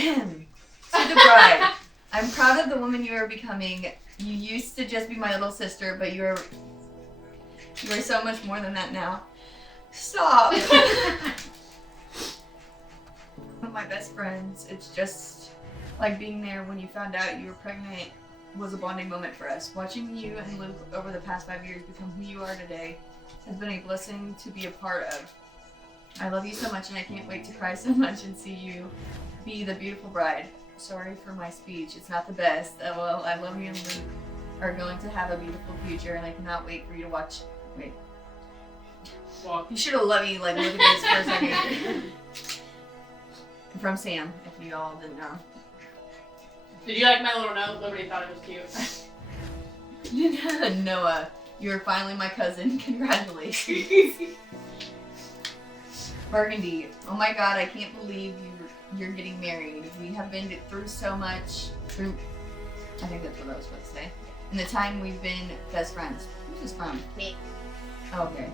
To the bride. I'm proud of the woman you are becoming. You used to just be my little sister, but you are so much more than that now. Stop. One of my best friends. It's just like being there when you found out you were pregnant was a bonding moment for us. Watching you and Luke over the past 5 years become who you are today has been a blessing to be a part of. I love you so much and I can't wait to cry so much and see you be the beautiful bride. Sorry for my speech, it's not the best. Well, I love you and Luke are going to have a beautiful future and I cannot wait for you to watch. Wait. Well, You should have let me look at this for a second. From Sam, if you all didn't know. did you like my little note? Nobody thought it was cute. Noah, you are finally my cousin. Congratulations. Bergundy, oh my god, I can't believe you're getting married. We have been through so much. I think that's what I was supposed to say. In the time we've been best friends. Who's this from? Me. Oh, okay.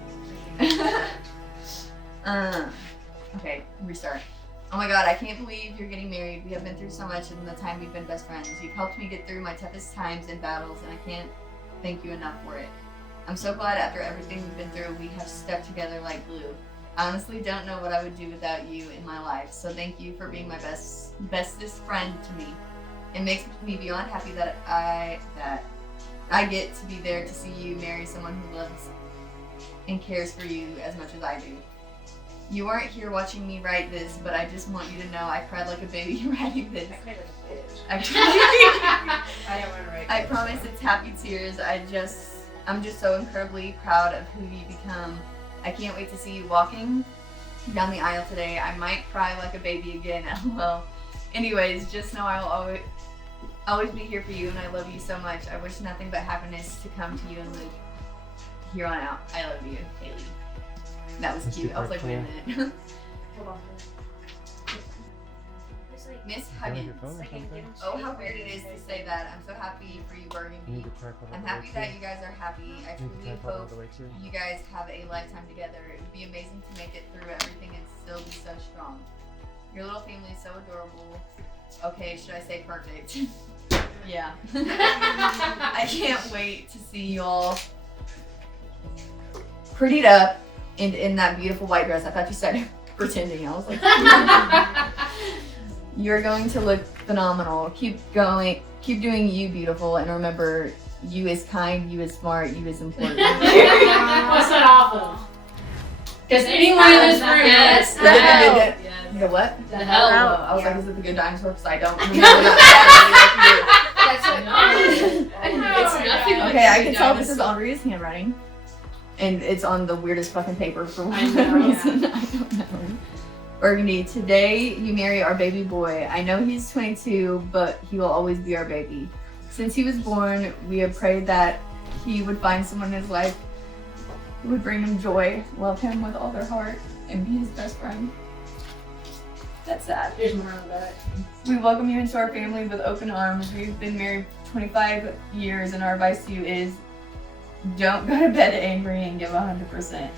Okay, restart. Oh my god, I can't believe you're getting married. We have been through so much in the time we've been best friends. You've helped me get through my toughest times and battles, and I can't thank you enough for it. I'm so glad after everything we've been through, we have stuck together like glue. I honestly don't know what I would do without you in my life, so thank you for being my bestest friend to me. It makes me beyond happy that I get to be there to see you marry someone who loves and cares for you as much as I do. You aren't here watching me write this, but I just want you to know I cried like a baby writing this. I cried like a bitch. I didn't want to write. I promise it's happy tears. I'm just so incredibly proud of who you become. I can't wait to see you walking down the aisle today. I might cry like a baby again, lol. Anyways, just know I'll always be here for you and I love you so much. I wish nothing but happiness to come to you and Luke. Here on out, I love you, Haley. That was cute. I was like, wait a minute. Hold on. It's like, Miss Have your Huggins. phone or like something? Oh, how weird it is to say that. I'm so happy for you, You Bergundy. need to type all I'm the happy way that too. you guys are happy. I You need to truly type all hope the way too. you guys have a lifetime together. It would be amazing to make it through everything and still be so strong. Your little family is so adorable. Okay, should I say perfect? Yeah. I can't wait to see you all prettied up and in that beautiful white dress. I thought you started pretending. I was like, you're going to look phenomenal. Keep going. Keep doing you, beautiful. And remember, you is kind, you is smart, you is important. What's that awful? Because anyone in this room, Yes. the hell. The what? The hell. I was like, is it the good dinosaur? Because I don't remember that. that's what. It's nothing. like Okay, I the can tell this is dinosaur. Andrea's handwriting. And it's on the weirdest fucking paper for I whatever know. reason. I don't know. Bergundy, today you marry our baby boy. I know he's 22, but he will always be our baby. Since he was born, we have prayed that he would find someone in his life who would bring him joy, love him with all their heart, and be his best friend. That's sad. Here's more of that. We welcome you into our family with open arms. We've been married 25 years, and our advice to you is don't go to bed angry and give 100%.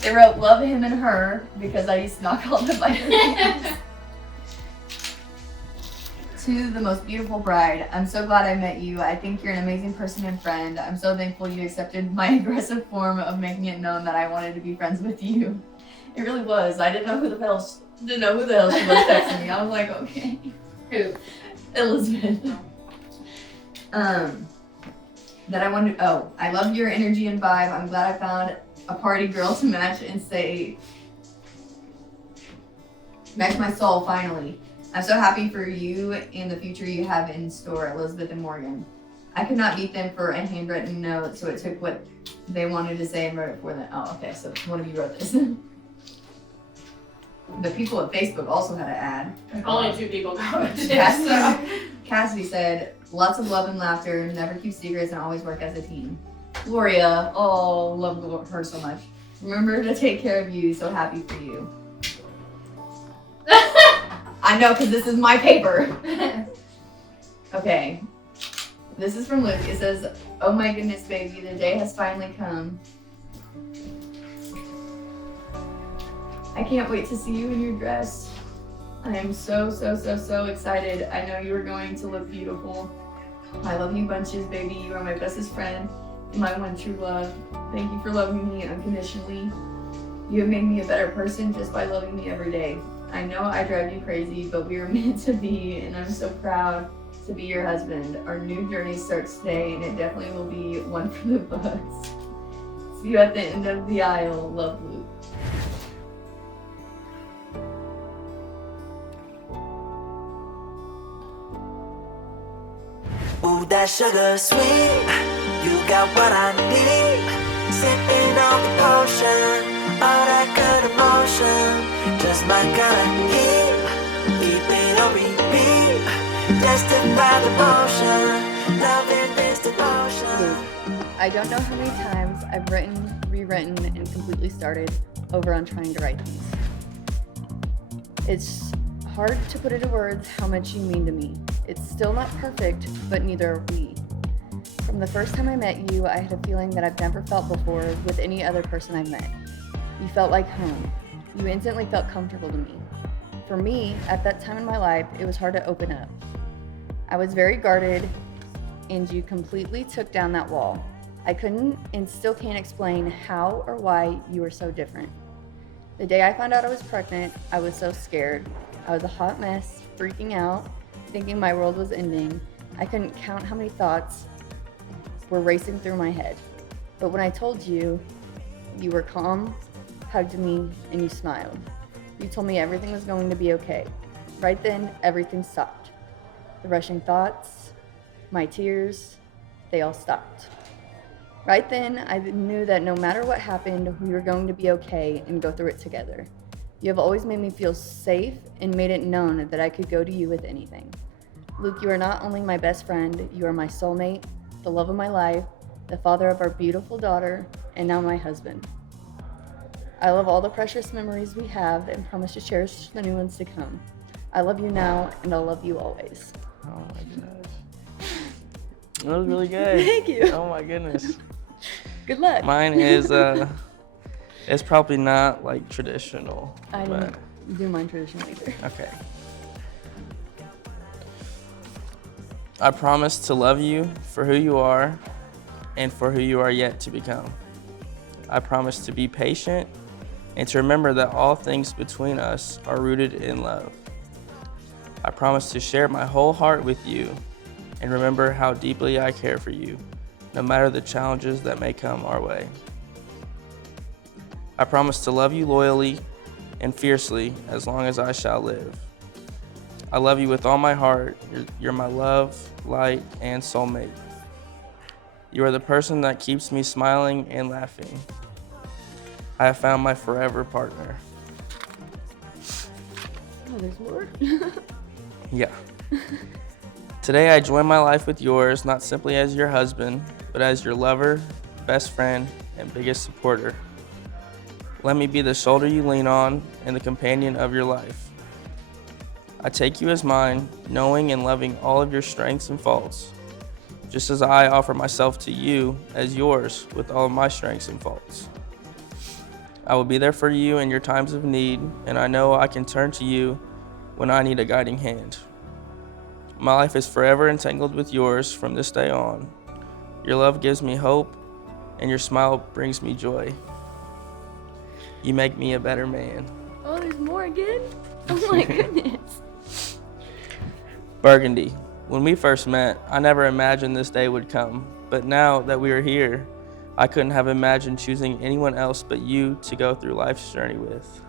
They wrote love him and her because I used to knock all the vitamins. To the most beautiful bride, I'm so glad I met you. I think you're an amazing person and friend. I'm so thankful you accepted my aggressive form of making it known that I wanted to be friends with you. It really was. I didn't know who the hell she was texting me. I was like, okay. Who? Elizabeth. That I wanted. Oh, I love your energy and vibe. I'm glad I found a party girl to match my soul finally. I'm so happy for you and the future you have in store, Elizabeth and Morgan. I could not beat them for a handwritten note, so it took what they wanted to say and wrote it for them. Oh, okay, so one of you wrote this. The people at Facebook also had an ad. Only 2 people commented. Cassidy said, lots of love and laughter, never keep secrets, and always work as a team. Gloria, oh, love her so much. Remember to take care of you, so happy for you. I know, because this is my paper. Okay. This is from Luke. It says, oh my goodness, baby, the day has finally come. I can't wait to see you in your dress. I am so excited. I know you are going to look beautiful. I love you bunches, baby. You are my bestest friend, my one true love. Thank you for loving me unconditionally. You have made me a better person just by loving me every day. I know I drive you crazy, but we are meant to be, and I'm so proud to be your husband. Our new journey starts today, and it definitely will be one for the books. See you at the end of the aisle. Love, Luke. Ooh, that sugar sweet, you got what I need. Sipping on the potion, all that good emotion, just my kind of heat. Keep it on repeat, testify the motion, loving this devotion. I don't know how many times I've written, rewritten, and completely started over on trying to write these. It's hard to put into words how much you mean to me. It's still not perfect, but neither are we. From the first time I met you, I had a feeling that I've never felt before with any other person I've met. You felt like home. You instantly felt comfortable to me. For me, at that time in my life, it was hard to open up. I was very guarded, and you completely took down that wall. I couldn't and still can't explain how or why you were so different. The day I found out I was pregnant, I was so scared. I was a hot mess, freaking out, thinking my world was ending. I couldn't count how many thoughts were racing through my head. But when I told you, you were calm, hugged me, and you smiled. You told me everything was going to be okay. Right then, everything stopped. The rushing thoughts, my tears, they all stopped. Right then, I knew that no matter what happened, we were going to be okay and go through it together. You have always made me feel safe and made it known that I could go to you with anything. Luke, you are not only my best friend, you are my soulmate, the love of my life, the father of our beautiful daughter, and now my husband. I love all the precious memories we have and promise to cherish the new ones to come. I love you now, and I'll love you always. Oh my goodness. That was really good. Thank you. Oh my goodness. Good luck. Mine is, it's probably not like traditional. I but, didn't do mine traditionally either. Okay. I promise to love you for who you are and for who you are yet to become. I promise to be patient and to remember that all things between us are rooted in love. I promise to share my whole heart with you and remember how deeply I care for you, no matter the challenges that may come our way. I promise to love you loyally and fiercely as long as I shall live. I love you with all my heart. You're my love, light, and soulmate. You are the person that keeps me smiling and laughing. I have found my forever partner. Oh, there's more? Yeah. Today I join my life with yours, not simply as your husband, but as your lover, best friend, and biggest supporter. Let me be the shoulder you lean on and the companion of your life. I take you as mine, knowing and loving all of your strengths and faults, just as I offer myself to you as yours with all of my strengths and faults. I will be there for you in your times of need, and I know I can turn to you when I need a guiding hand. My life is forever entangled with yours from this day on. Your love gives me hope, and your smile brings me joy. You make me a better man. Oh, there's more again? Oh my goodness. Bergundy. When we first met, I never imagined this day would come, but now that we are here, I couldn't have imagined choosing anyone else but you to go through life's journey with.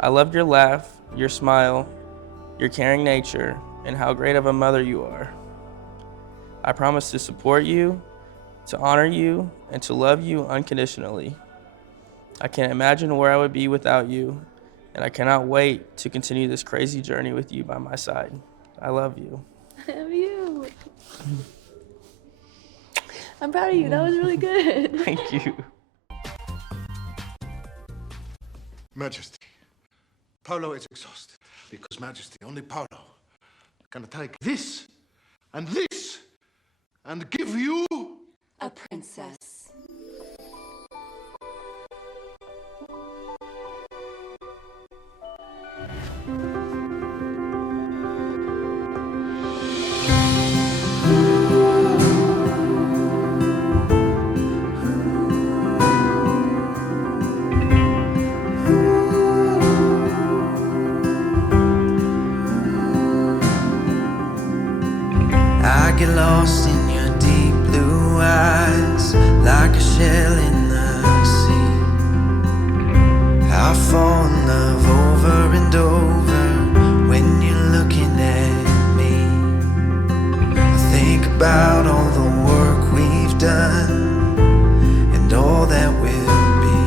I loved your laugh, your smile, your caring nature, and how great of a mother you are. I promise to support you, to honor you, and to love you unconditionally. I can't imagine where I would be without you, and I cannot wait to continue this crazy journey with you by my side. I love you. I love you. I'm proud of you. That was really good. Thank you. Majesty, Paolo is exhausted because Majesty, only Paolo, can take this and give you a princess. get lost in your deep blue eyes, like a shell in the sea. I fall in love over and over when you're looking at me. I think about all the work we've done and all that will be.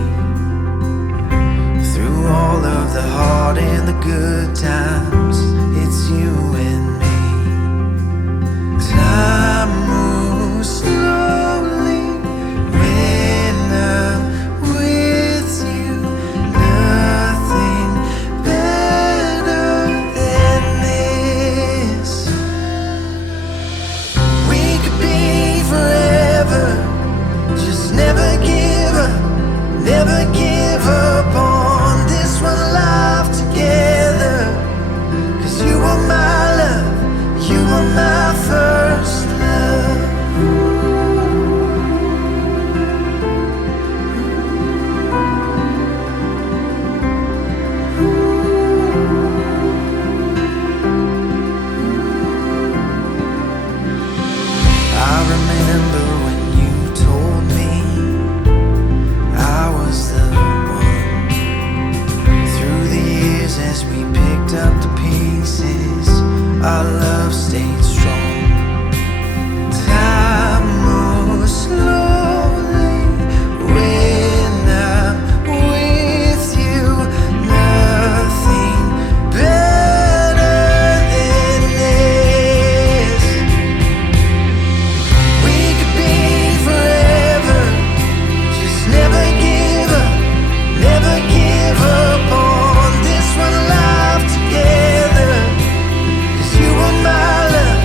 Through all of the hard and the good times, it's you and me. Time moves slowly when I'm with you. Nothing better than this. We could be forever. Just never give up, never give up on this one life together. 'Cause you were my love, you were my first love. I remember when you told me I was the one. Through the years as we picked up the pieces, our love stayed strong. Time moves slowly when I'm with you. Nothing better than this. We could be forever. Just never give up, never give up on this one life together. 'Cause you were my love,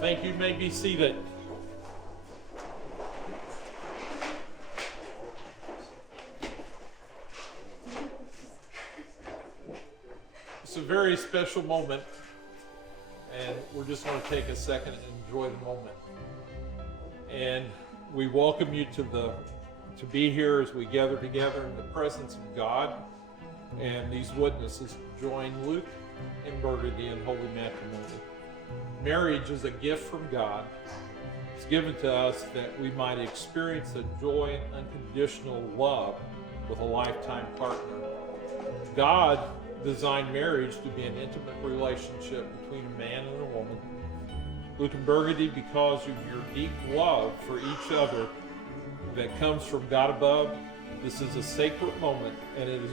Thank you. You may be seated. It's a very special moment, and we're just going to take a second and enjoy the moment. And we welcome you to be here as we gather together in the presence of God. And these witnesses join Luke and Bergundy in holy matrimony. Marriage is a gift from God. It's given to us that we might experience the joy and unconditional love with a lifetime partner. God designed marriage to be an intimate relationship between a man and a woman. Luke and Bergundy, because of your deep love for each other that comes from God above, this is a sacred moment, and it is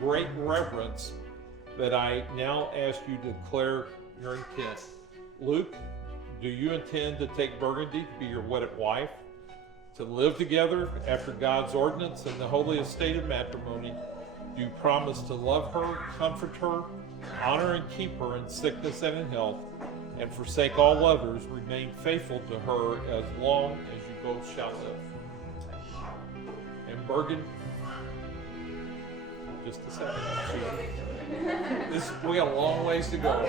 great reverence that I now ask you to declare your intent. Luke, do you intend to take Bergundy to be your wedded wife, to live together after God's ordinance in the holy estate of matrimony? Do you promise to love her, comfort her, honor and keep her in sickness and in health, and forsake all others, remain faithful to her as long as you both shall live? And Bergundy, just a second. We got a long ways to go.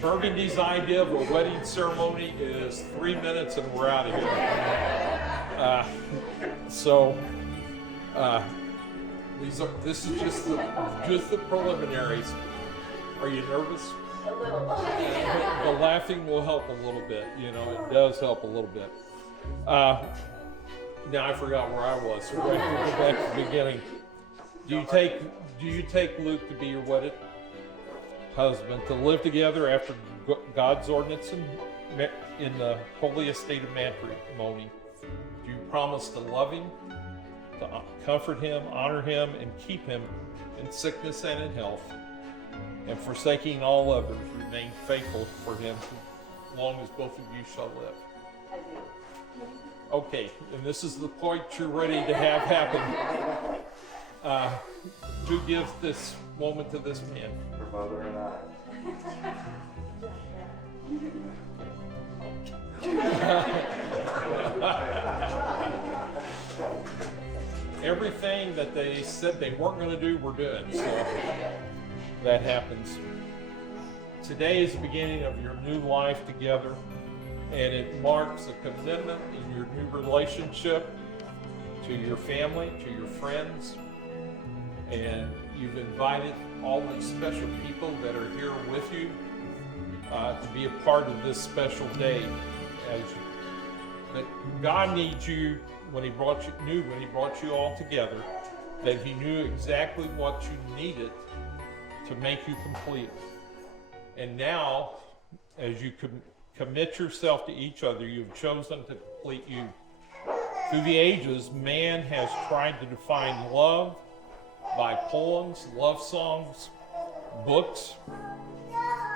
Bergundy's idea of a wedding ceremony is 3 minutes and we're out of here. This is just the preliminaries. Are you nervous? A little. The laughing will help a little bit. You know, it does help a little bit. Now I forgot where I was. So we're going to go back to the beginning. Do you take Luke to be your wedded husband, to live together after God's ordinance in the holy estate of matrimony? Do you promise to love him, to comfort him, honor him, and keep him in sickness and in health, and forsaking all others, remain faithful for him as long as both of you shall live? I do. Okay, and this is the point you're ready to have happen. Who gives this moment to this man? Her mother and I. Everything that they said they weren't going to do, we're doing. So that happens. Today is the beginning of your new life together, and it marks a commitment in your new relationship to your family, to your friends, and you've invited all these special people that are here with you to be a part of this special day. That God needs you when He brought you all together, that He knew exactly what you needed to make you complete. And now, as you commit yourself to each other, you've chosen to complete you. Through the ages, man has tried to define love by poems, love songs, books,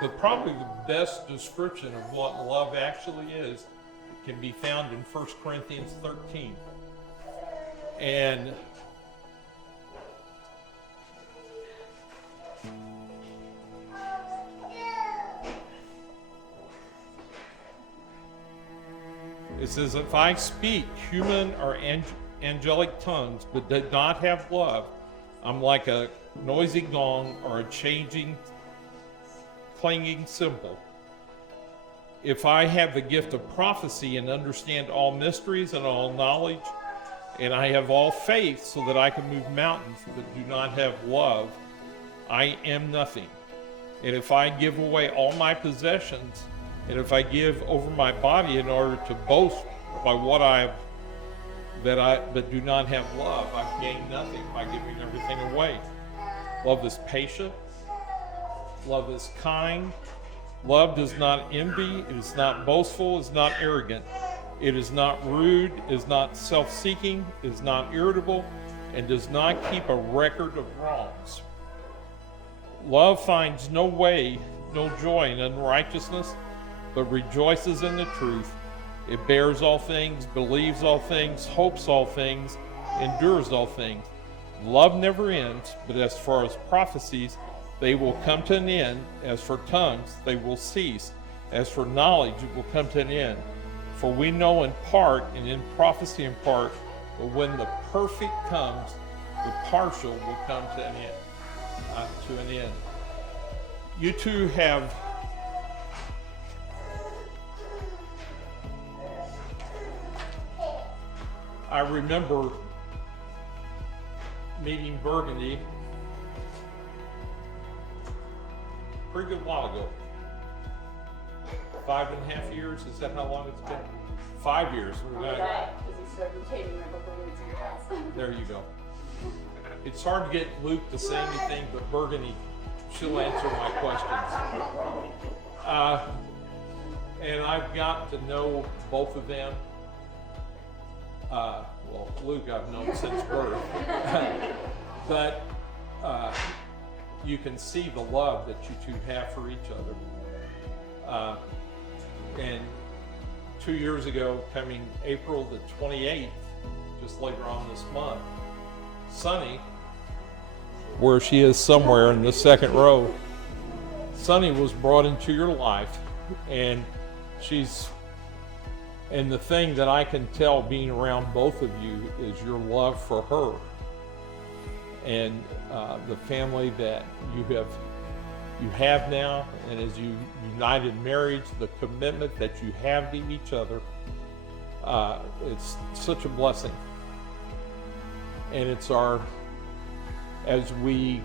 but probably the best description of what love actually is can be found in 1 Corinthians 13. And it says, if I speak human or angelic tongues but did not have love, I'm like a noisy gong or a clanging cymbal. If I have the gift of prophecy and understand all mysteries and all knowledge, and I have all faith so that I can move mountains but do not have love, I am nothing. And if I give away all my possessions, and if I give over my body in order to boast by what but do not have love, I've gained nothing by giving everything away. Love is patient. Love is kind. Love does not envy. It is not boastful. It is not arrogant. It is not rude. It is not self-seeking. It is not irritable, and does not keep a record of wrongs. Love finds no joy in unrighteousness, but rejoices in the truth. It bears all things, believes all things, hopes all things, endures all things. Love never ends, but as far as prophecies, they will come to an end. As for tongues, they will cease, As for knowledge, it will come to an end. For we know in part, and in prophecy in part, but when the perfect comes, the partial will come to an end. You two have I remember meeting Bergundy a pretty good while ago. 5.5 years, is that how long it's been? 5 years. Because he started rotating right before we went to your house. There you go. It's hard to get Luke to say anything, but Bergundy, she'll answer my questions. And I've got to know both of them. Well, Luke I've known since birth. But you can see the love that you two have for each other. And 2 years ago, coming April the 28th, just later on this month, Sunny, where she is somewhere in the second row, Sunny was brought into your life, and and the thing that I can tell being around both of you is your love for her and the family that you have now, and as you united marriage, the commitment that you have to each other. It's such a blessing. And as we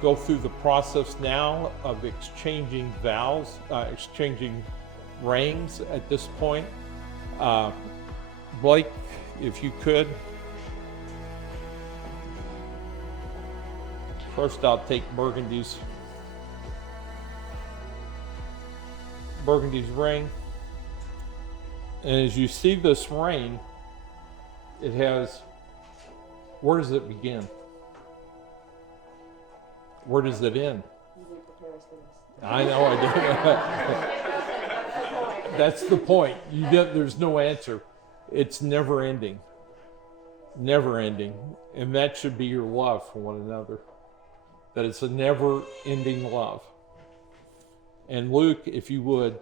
go through the process now of exchanging vows, exchanging rings at this point, Blake, if you could, first I'll take Bergundy's ring. And as you see this ring, it has, where does it begin? Where does it end? I know I did. That's the point. There's no answer. It's never ending. Never ending. And that should be your love for one another. That it's a never ending love. And Luke, if you would,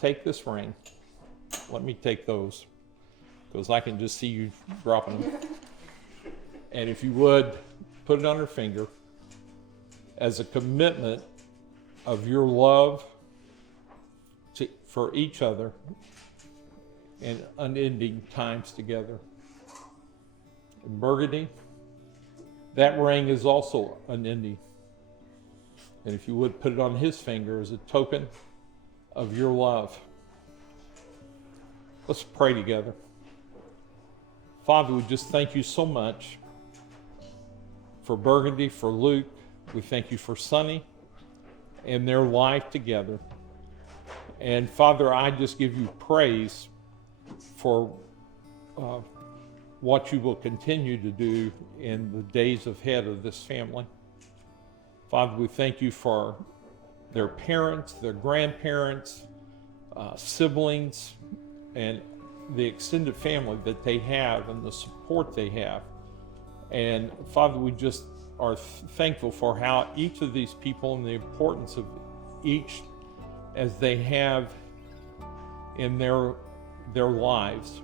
take this ring. Let me take those, because I can just see you dropping them. And if you would, put it on her finger as a commitment of your love for each other and unending times together. And Bergundy, that ring is also unending. And if you would, put it on his finger as a token of your love. Let's pray together. Father, we just thank you so much for Bergundy, for Luke. We thank you for Sunny and their life together. And Father, I just give you praise for what you will continue to do in the days ahead of this family. Father, we thank you for their parents, their grandparents, siblings, and the extended family that they have and the support they have. And Father, we just are thankful for how each of these people and the importance of each as they have in their lives.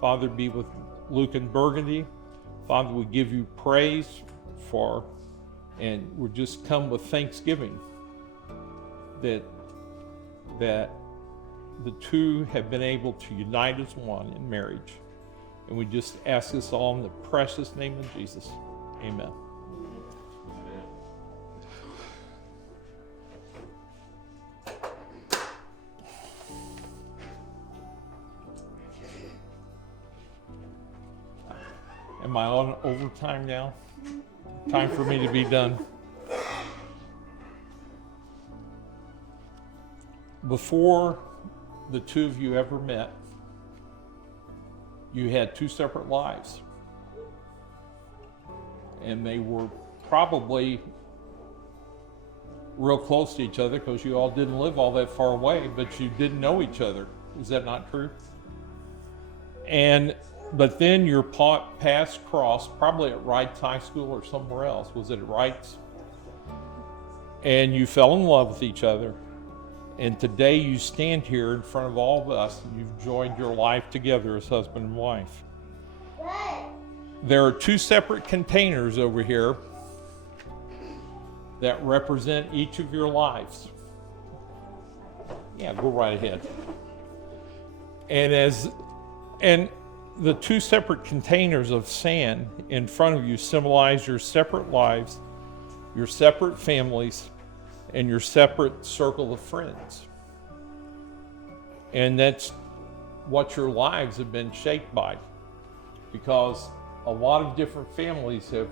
Father, be with Luke and Bergundy. Father, we give you praise for, and we just come with thanksgiving that the two have been able to unite as one in marriage. And we just ask this all in the precious name of Jesus. Amen. Am I on overtime now? Time for me to be done. Before the two of you ever met, you had two separate lives. And they were probably real close to each other because you all didn't live all that far away, but you didn't know each other. Is that not true? But then your paths crossed, probably at Wrights High School or somewhere else. Was it at Wrights? And you fell in love with each other. And today you stand here in front of all of us, and you've joined your life together as husband and wife. There are 2 separate containers over here that represent each of your lives. Yeah, go right ahead. And the 2 separate containers of sand in front of you symbolize your separate lives, your separate families, and your separate circle of friends. And that's what your lives have been shaped by, because a lot of different families have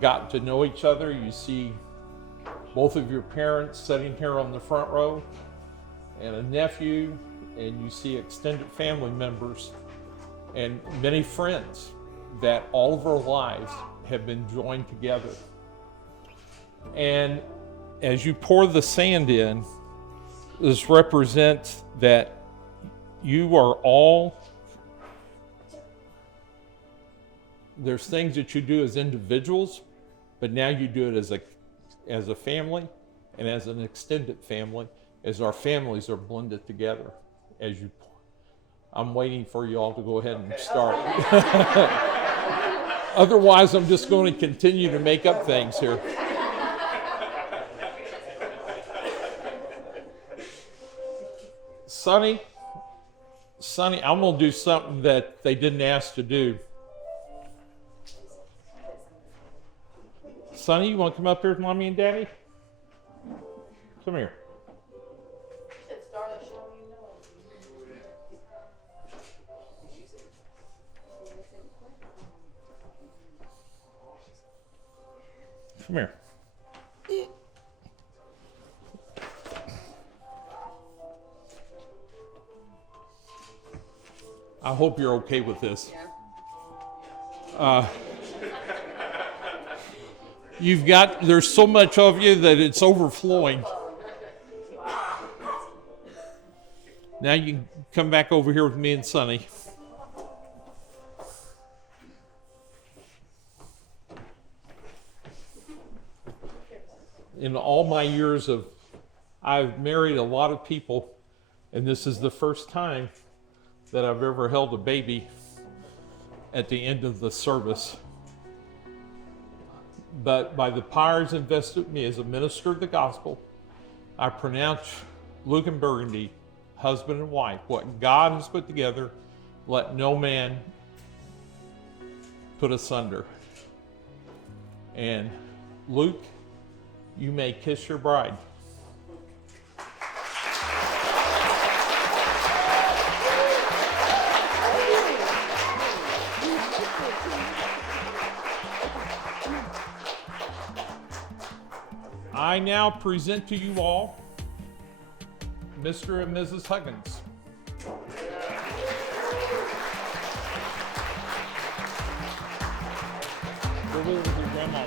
gotten to know each other. You see both of your parents sitting here on the front row, and a nephew, and you see extended family members and many friends that all of our lives have been joined together. And as you pour the sand in, this represents that you are all, there's things that you do as individuals, but now you do it as a family and as an extended family, as our families are blended together. As you, I'm waiting for you all to go ahead and start. Otherwise, I'm just going to continue to make up things here. Sonny, I'm going to do something that they didn't ask to do. Sonny, you want to come up here with Mommy and Daddy? Come here. Come here. I hope you're okay with this. There's so much of you that it's overflowing. Now you can come back over here with me and Sonny. In all my years I've married a lot of people, and this is the first time that I've ever held a baby at the end of the service. But by the powers invested in me as a minister of the gospel, I pronounce Luke and Bergundy, husband and wife. What God has put together, let no man put asunder. And Luke, you may kiss your bride. I now present to you all Mr. and Mrs. Huggins. Go live with your grandma.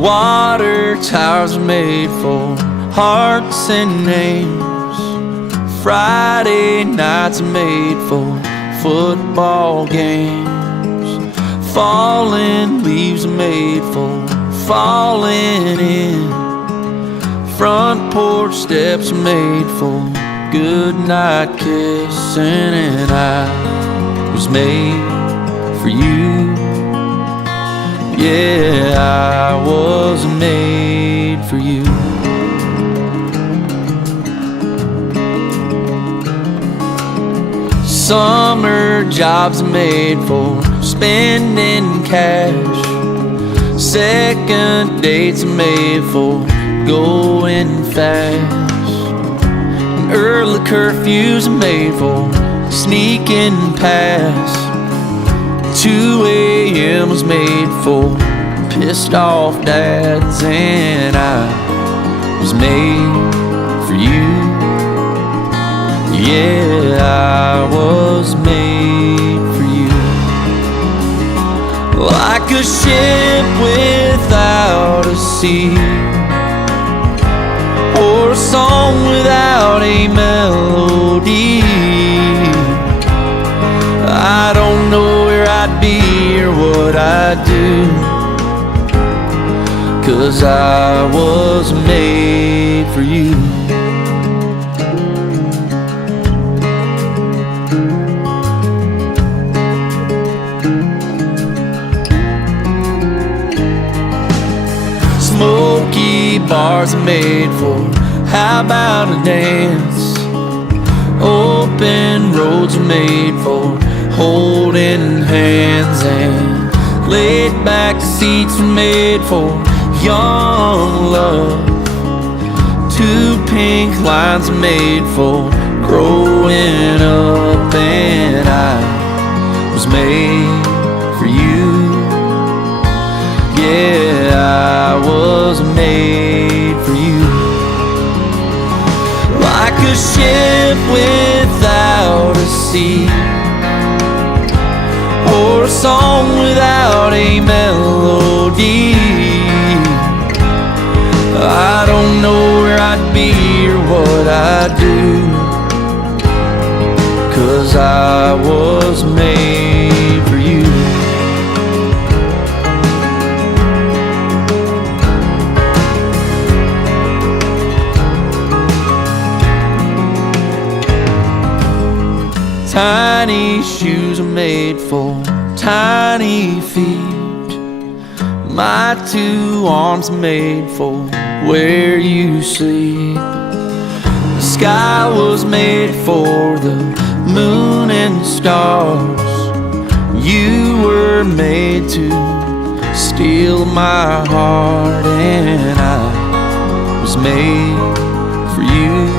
Water towers are made for hearts and names. Friday nights are made for football games. Falling leaves are made for falling in. Front porch steps are made for good night kissing. And I was made for you. Yeah, I was made for you. Summer jobs are made for spending cash. Second dates are made for going fast. And early curfews are made for sneaking past. 2 a.m. was made for pissed off dads. And I was made for you. Yeah, I was made for you. Like a ship without a sea, or a song without a melody. I don't know where I'd be or what I'd do, 'cause I was made for you. Smoky bars are made for how about a dance. Open roads are made for holding hands. And laid back seats are made for young love. 2 pink lines are made for growing up. And I was made for you. Yeah, I was made for you. Like a ship without a sea, or a song without a melody. I don't know where I'd be or what I'd do, 'cause I was made for you. Tiny shoes are made for tiny feet. My 2 arms are made for where you sleep. The sky was made for the moon and stars. You were made to steal my heart. And I was made for you.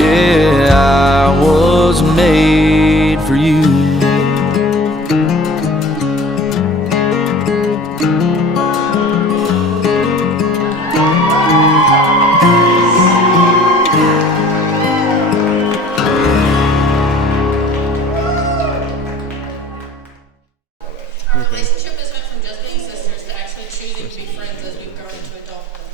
Yeah, I was made for you. Our relationship has went from just being sisters to actually choosing to be friends as we've grown into adulthood.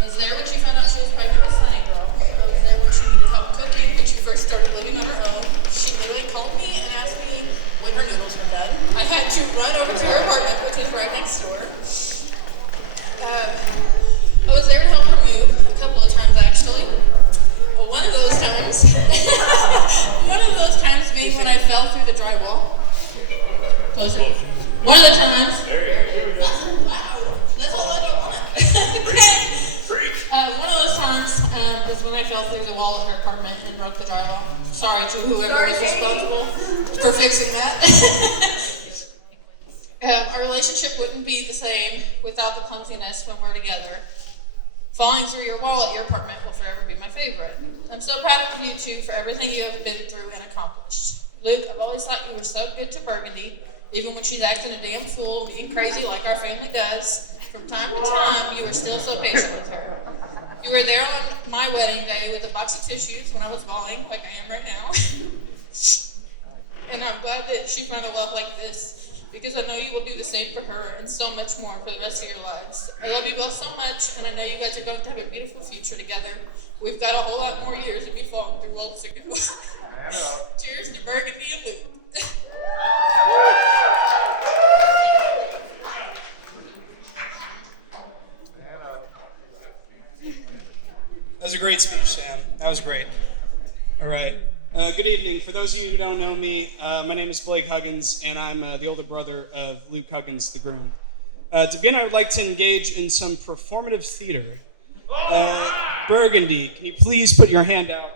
I was there when she found out she was pregnant with Sunny Girl. I was there when she needed help cooking when she first started living on her own. She literally called me and asked me when her noodles were done. I had to run over to her apartment, which was right next door. I was there to help her move a couple of times actually. But one of those times being when I fell through the drywall. Close it. One of the times. That's loud. That's all I don't want. One of those times is when I fell through the wall of her apartment and broke the drywall. Sorry to whoever was responsible for fixing that. Our relationship wouldn't be the same without the clumsiness when we're together. Falling through your wall at your apartment will forever be my favorite. I'm so proud of you two for everything you have been through and accomplished. Luke, I've always thought you were so good to Bergundy, even when she's acting a damn fool, being crazy like our family does. From time to time, you were still so patient with her. You were there on my wedding day with a box of tissues when I was bawling, like I am right now. And I'm glad that she found a love like this because I know you will do the same for her and so much more for the rest of your lives. I love you both so much, and I know you guys are going to have a beautiful future together. We've got a whole lot more years to be falling through walls to go. Cheers to Bergundy and Luke. That was a great speech, Sam. That was great. All right. Good evening. For those of you who don't know me, my name is Blake Huggins, and I'm the older brother of Luke Huggins, the groom. To begin, I would like to engage in some performative theater. Bergundy, can you please put your hand out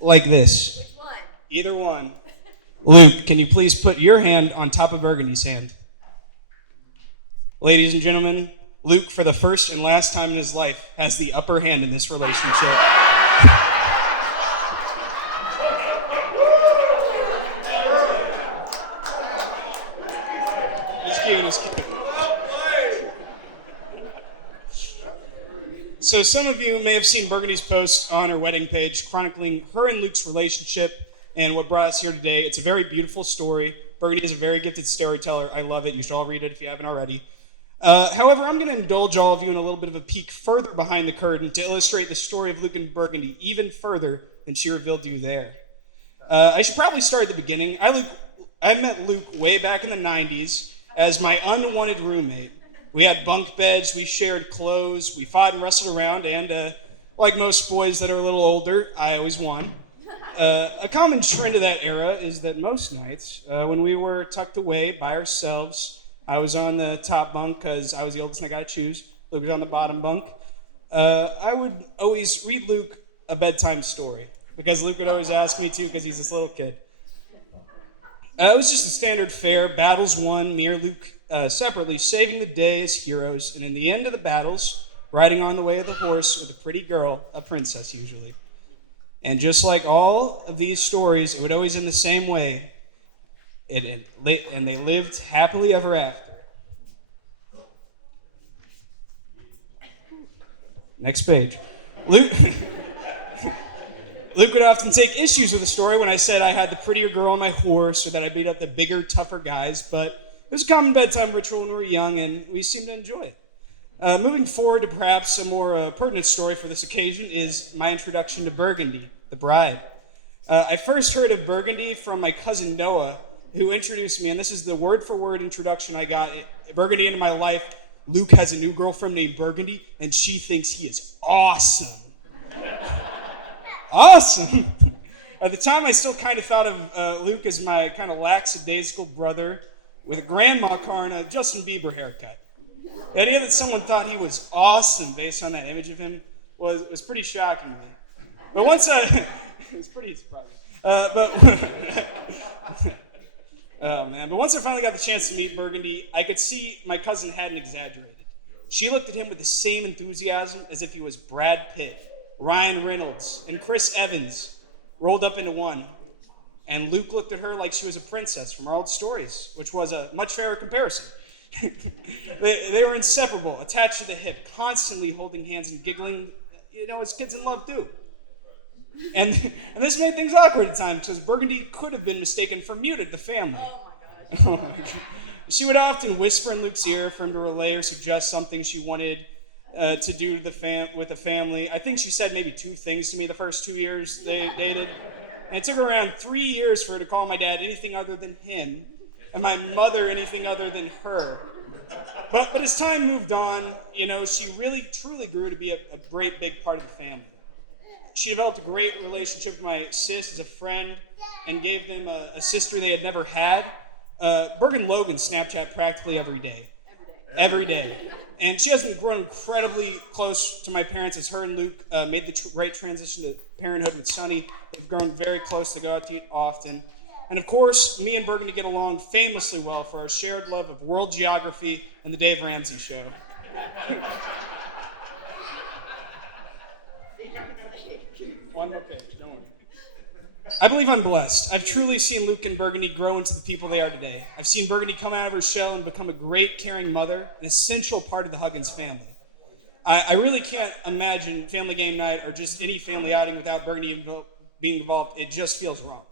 like this? Which one? Either one. Luke, can you please put your hand on top of Burgundy's hand? Ladies and gentlemen, Luke, for the first and last time in his life, has the upper hand in this relationship. So some of you may have seen Burgundy's post on her wedding page chronicling her and Luke's relationship and what brought us here today. It's a very beautiful story. Burgundy is a very gifted storyteller. I love it. You should all read it if you haven't already. However, I'm going to indulge all of you in a little bit of a peek further behind the curtain to illustrate the story of Luke and Burgundy even further than she revealed to you there. I should probably start at the beginning. I met Luke way back in the 90s as my unwanted roommate. We had bunk beds, we shared clothes, we fought and wrestled around, and like most boys that are a little older, I always won. A common trend of that era is that most nights, when we were tucked away by ourselves, I was on the top bunk because I was the oldest and I got to choose. Luke was on the bottom bunk. I would always read Luke a bedtime story because Luke would always ask me to because he's this little kid. It was just a standard fare. Battles won, me or Luke separately, saving the day as heroes, and in the end of the battles, riding on the way of the horse with a pretty girl, a princess usually. And just like all of these stories, it would always end the same way, and they lived happily ever after. Next page. Luke would often take issues with the story when I said I had the prettier girl on my horse or that I beat up the bigger, tougher guys, but it was a common bedtime ritual when we were young, and we seemed to enjoy it. Moving forward to perhaps a more pertinent story for this occasion is my introduction to Bergundy, the bride. I first heard of Bergundy from my cousin Noah, who introduced me, and this is the word-for-word introduction I got. Bergundy into my life. Luke has a new girlfriend named Bergundy, and she thinks he is awesome. Awesome! At the time, I still kind of thought of Luke as my kind of lackadaisical brother with a grandma car and a Justin Bieber haircut. The idea that someone thought he was awesome based on that image of him was pretty shocking to me. But once it was pretty surprising. But once I finally got the chance to meet Bergundy, I could see my cousin hadn't exaggerated. She looked at him with the same enthusiasm as if he was Brad Pitt, Ryan Reynolds, and Chris Evans rolled up into one. And Luke looked at her like she was a princess from our old stories, which was a much fairer comparison. They were inseparable, attached to the hip, constantly holding hands and giggling, as kids in love do. And this made things awkward at times because Bergundy could have been mistaken for Muted, the family. Oh my gosh. She would often whisper in Luke's ear for him to relay or suggest something she wanted to do with the family. I think she said maybe 2 things to me the first 2 years they dated. And it took around 3 years for her to call my dad anything other than him, and my mother anything other than her. But as time moved on, she really, truly grew to be a great big part of the family. She developed a great relationship with my sis as a friend and gave them a sister they had never had. Berg and Logan Snapchat practically every day. Every day. And she hasn't grown incredibly close to my parents as her and Luke made the great transition to parenthood with Sonny. They've grown very close to go out to eat often. And of course, me and Bergundy get along famously well for our shared love of world geography and the Dave Ramsey Show. One more page, don't worry. I believe I'm blessed. I've truly seen Luke and Bergundy grow into the people they are today. I've seen Bergundy come out of her shell and become a great, caring mother, an essential part of the Huggins family. I really can't imagine family game night or just any family outing without Bergundy being involved. It just feels wrong.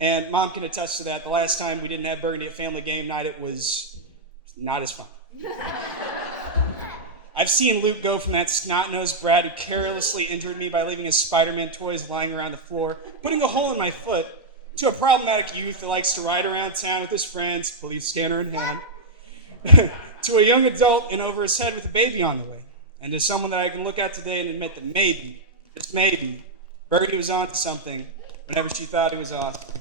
And Mom can attest to that. The last time we didn't have Bergundy at family game night, it was not as fun. I've seen Luke go from that snot-nosed brat who carelessly injured me by leaving his Spider-Man toys lying around the floor, putting a hole in my foot, to a problematic youth that likes to ride around town with his friends, police scanner in hand, to a young adult in over his head with a baby on the way, and to someone that I can look at today and admit that maybe, just maybe, Bertie was onto something whenever she thought he was awesome.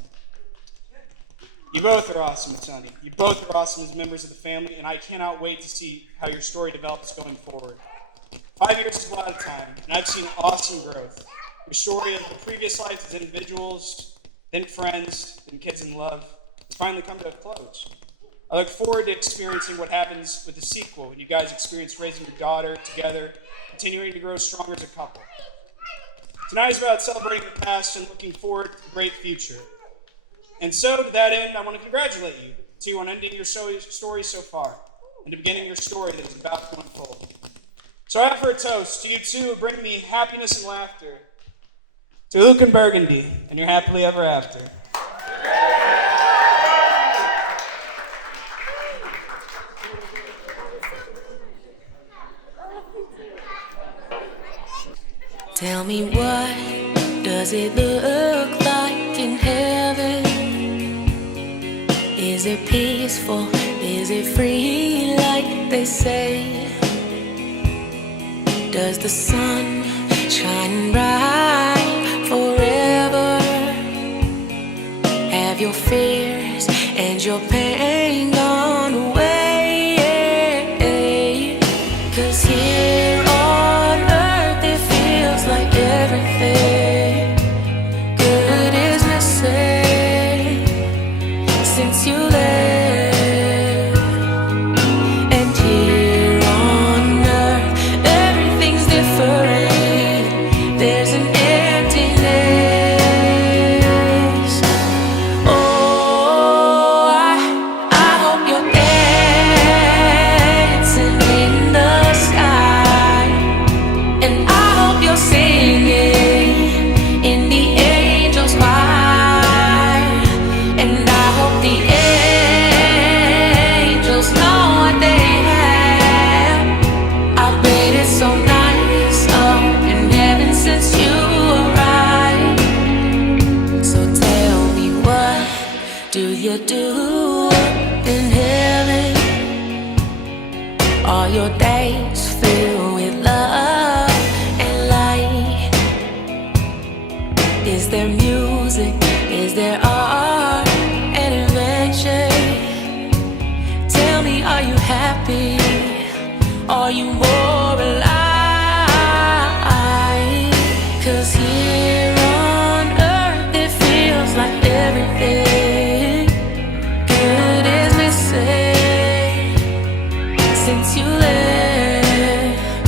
You both are awesome, Sonny. You both are awesome as members of the family, and I cannot wait to see how your story develops going forward. 5 years is a lot of time, and I've seen awesome growth. Your story of the previous life as individuals, then friends, then kids in love, has finally come to a close. I look forward to experiencing what happens with the sequel when you guys experience raising your daughter together, continuing to grow stronger as a couple. Tonight is about celebrating the past and looking forward to the great future. And so, to that end, I want to congratulate you, two, on ending your story so far, and to beginning your story that is about to unfold. So I offer a toast to you two who bring me happiness and laughter, to Luke and Bergundy, and your happily ever after. Tell me, what does it look like in heaven? Is it peaceful? Is it free like they say? Does the sun shine bright forever? Have your fears and your pain gone away? 'Cause here on earth it feels like everything good is missing since you left. And here on earth everything's different. There's an emptiness. Oh, I hope you're dancing in the sky, and I hope you're singing in the angels' choir, and I hope the angels know what they have. I bet it's so nice up in heaven since you arrived. So tell me, what do you do up in heaven? Are your days filled with love and light? Is there music? Is there art and invention? Tell me, are you happy? Are you more alive? 'Cause here on earth it feels like everything good is missing since you left.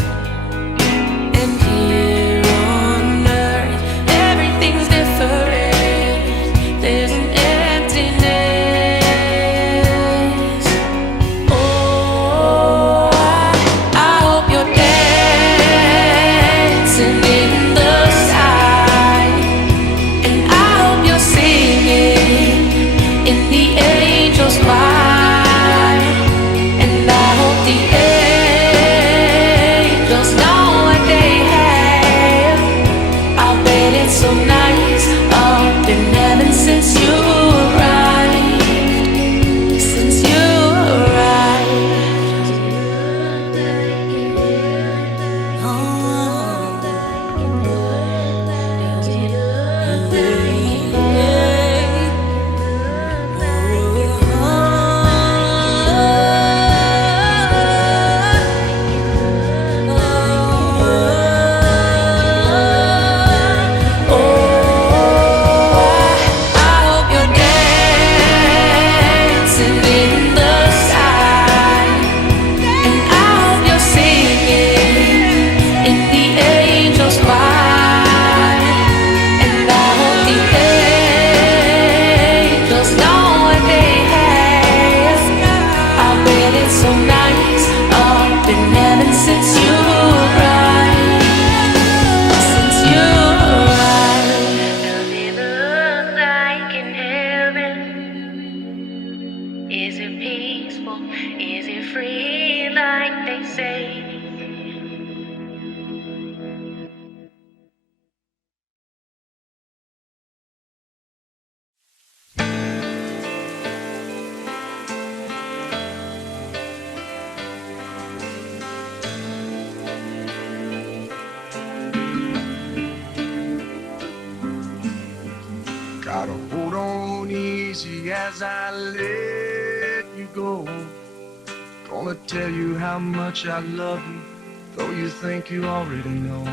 And here on earth everything's different. There's an emptiness. Oh, I hope you're dancing in the sky, and I hope you're singing in the angels' choir, and I hope the angels know what they have. I bet it's so nice up in heaven since you arrived. Since you I hope Gotta hold on easy as I let you go. Gonna tell you how much I love you, though you think you already know.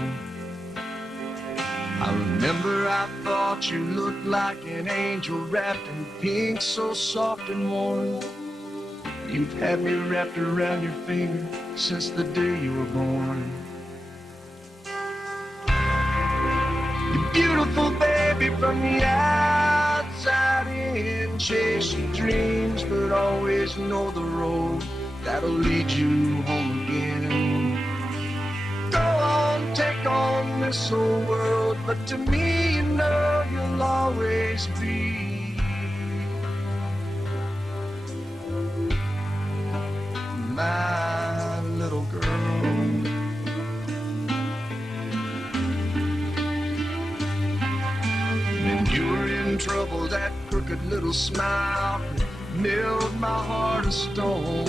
I remember I thought you looked like an angel wrapped in pink, so soft and warm. You've had me wrapped around your finger since the day you were born. You're beautiful, baby, from the outside in. Chase your dreams, but always know the road that'll lead you home again. Go on, take on this whole world, but to me, you know you'll always be my little girl. When you were in trouble, that crooked little smile milled my heart of stone.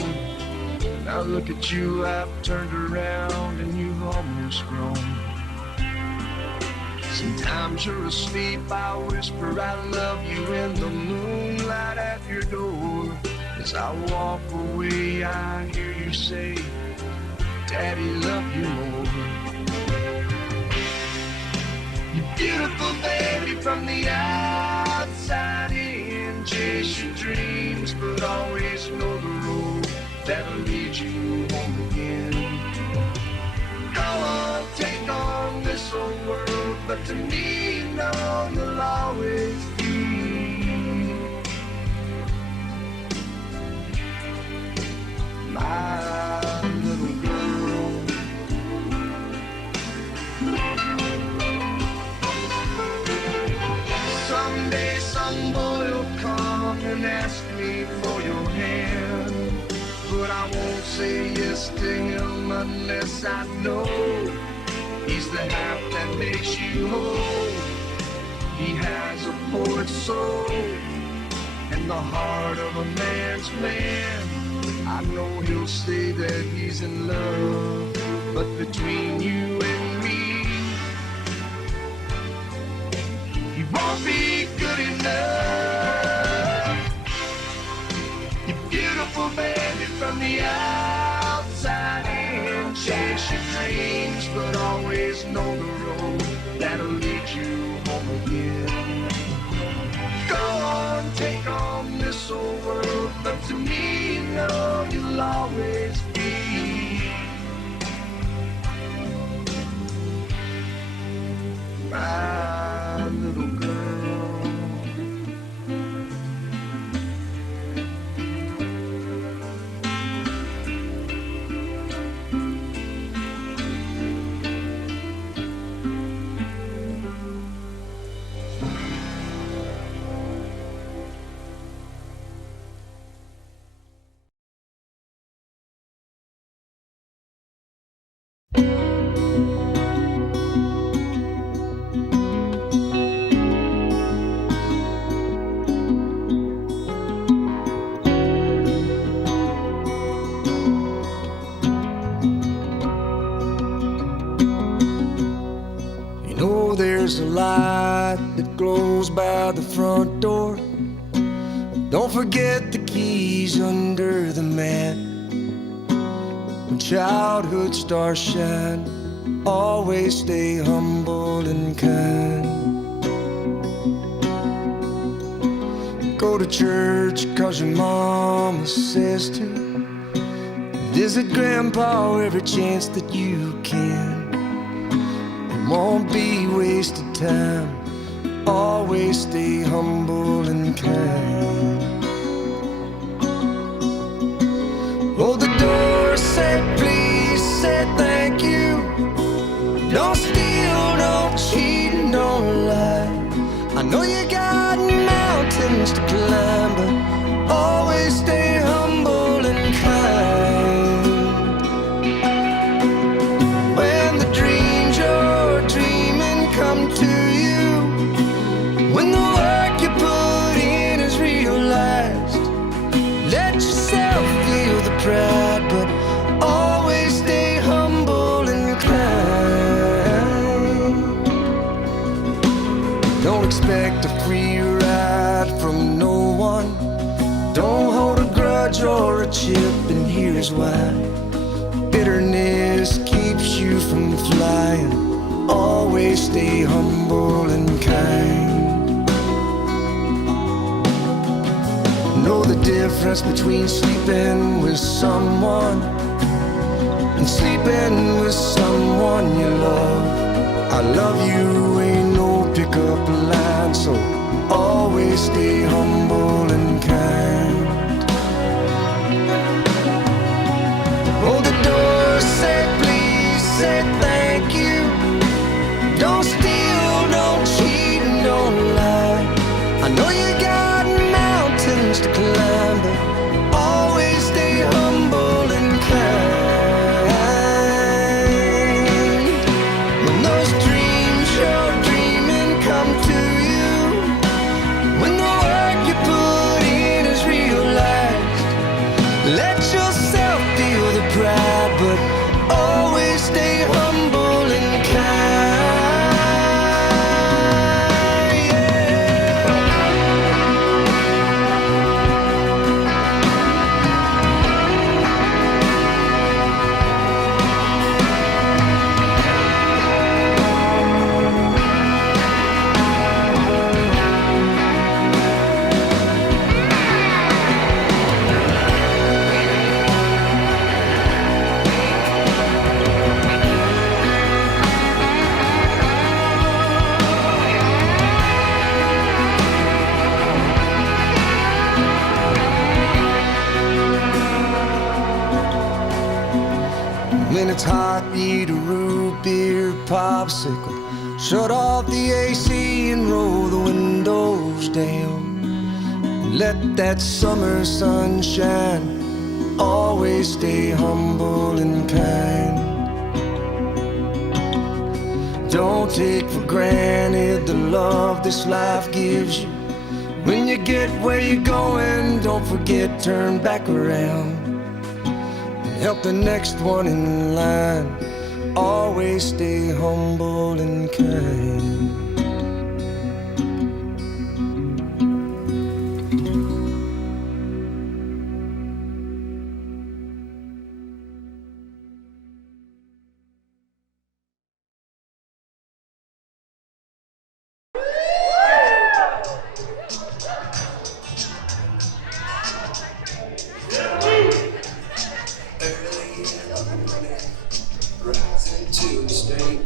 Now look at you, I've turned around and you've almost grown. Sometimes you're asleep, I whisper I love you in the moonlight at your door. As I walk away, I hear you say, Daddy, love you more. You're beautiful, baby, from the outside in. Chase your dreams, but always know the road that'll lead you home again. Go on, take on this whole world, but to me, you know you'll always be my little girl. Someday some boy will come and ask me for your hand, but I won't say yes to him unless I know he's the half that makes you whole. He has a poet's soul and the heart of a man's man. I know he'll say that he's in love, but between you and me, he won't be good enough. You're beautiful, baby, from the outside in. Chase your dreams, but always know the road that'll lead you home again. Go on, take on this whole world, but to me, you know you'll always be my little girl. There's a light that glows by the front door. Don't forget the keys under the mat. When childhood stars shine, always stay humble and kind. Go to church 'cause your mama says to. Visit grandpa every chance that you can. Won't be wasted time. Always stay humble and kind. Hold the door, say please, say thank you. Don't steal, don't cheat, don't lie. I know you got mountains to climb, but always stay humble and kind. When the dreams you're dreaming come to you, when the work you put in is realized, let yourself feel the pride, but always stay humble and kind. Don't expect a free ride draw a chip, and here's why. Bitterness keeps you from flying. Always stay humble and kind. Know the difference between sleeping with someone and sleeping with someone you love. I love you ain't no pickup line, so always stay humble and kind. Hold the door, say please, say thank you. Don't steal, don't cheat, and don't lie. I know you got mountains to climb, but always stay humble and kind. When those dreams you're dreaming come to you, when the work you put in is realized, let yourself feel the pride, but always stay humble and kind. When it's hot, eat a root beer popsicle. Shut off the AC and roll the windows down. Let that summer sun shine. Always stay humble and kind. Don't take for granted the love this life gives you. When you get where you're going, don't forget, turn back around. Help the next one in line. Always stay humble and kind. Rising to the state.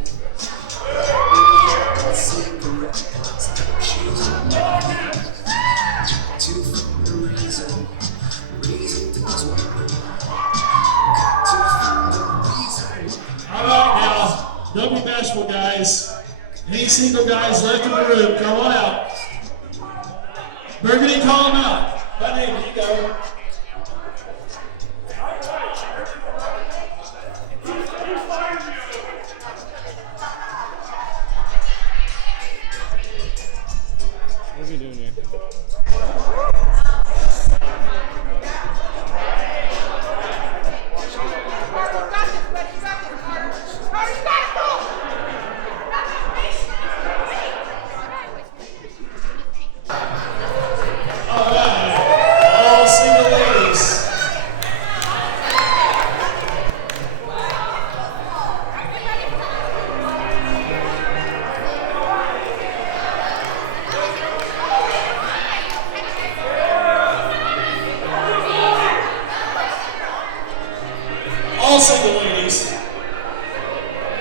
Alright now, don't be bashful, guys. Any single guys left in the room, come on out. Bergundy, call them out. My name, you go. What are we doing here? All single ladies. All single ladies.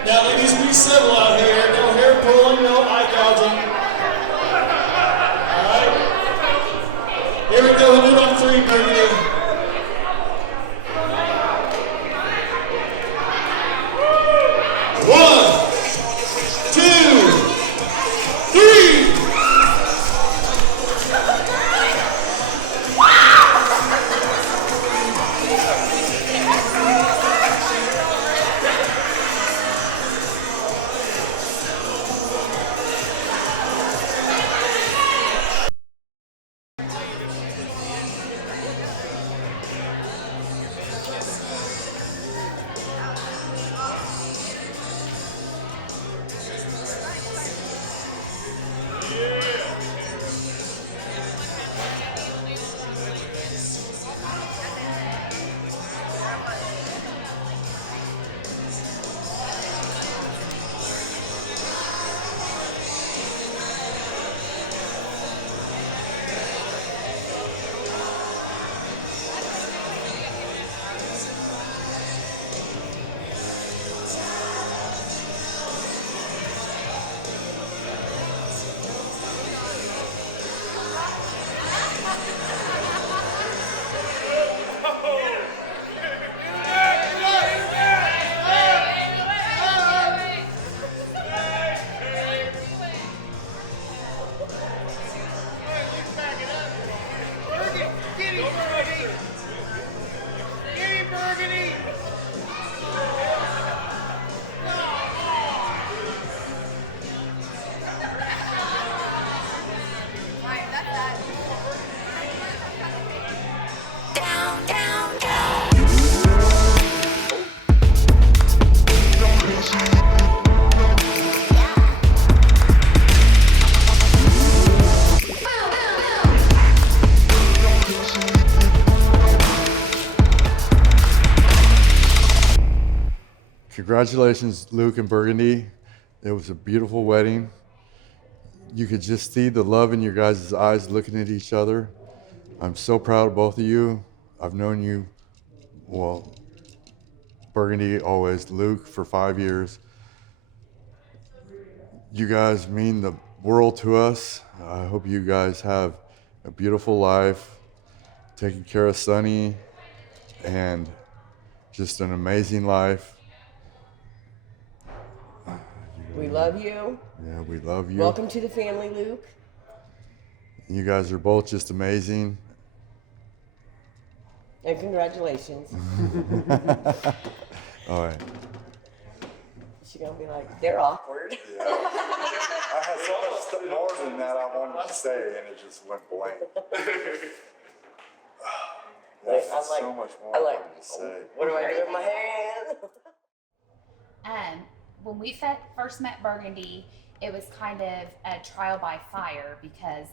Now, ladies, be civil out here. No hair pulling, no eye gouging. All right? Here we go. We'll do it on three, Bergundy. 1, 2, 3. Congratulations, Luke and Bergundy. It was a beautiful wedding. You could just see the love in your guys' eyes looking at each other. I'm so proud of both of you. I've known you, well, Bergundy always, Luke for 5 years. You guys mean the world to us. I hope you guys have a beautiful life, taking care of Sonny, and just an amazing life. We love you. Yeah, we love you. Welcome to the family, Luke. You guys are both just amazing. And congratulations. All right. She's going to be like, they're awkward. Yeah. I had so much more than that I wanted to say, and it just went blank. There's so much more I wanted to say. What do I do with my hand? When we first met Bergundy, it was kind of a trial by fire because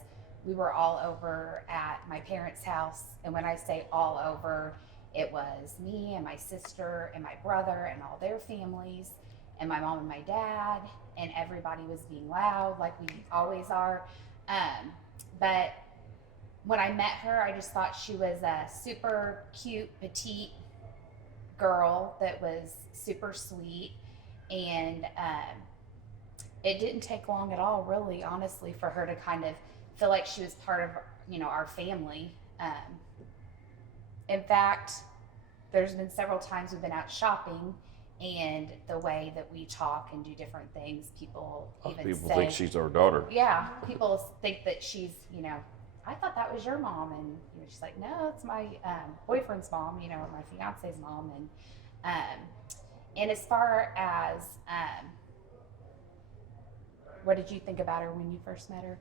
we were all over at my parents' house. And when I say all over, it was me and my sister and my brother and all their families and my mom and my dad, and everybody was being loud like we always are. But when I met her, I just thought she was a super cute, petite girl that was super sweet. And it didn't take long at all, really, honestly, for her to kind of feel like she was part of, our family. In fact, there's been several times we've been out shopping, and the way that we talk and do different things, people think she's our daughter. Yeah, people think that she's, I thought that was your mom, and she's like, no, it's my boyfriend's mom, or my fiance's mom, and as far as what did you think about her when you first met her?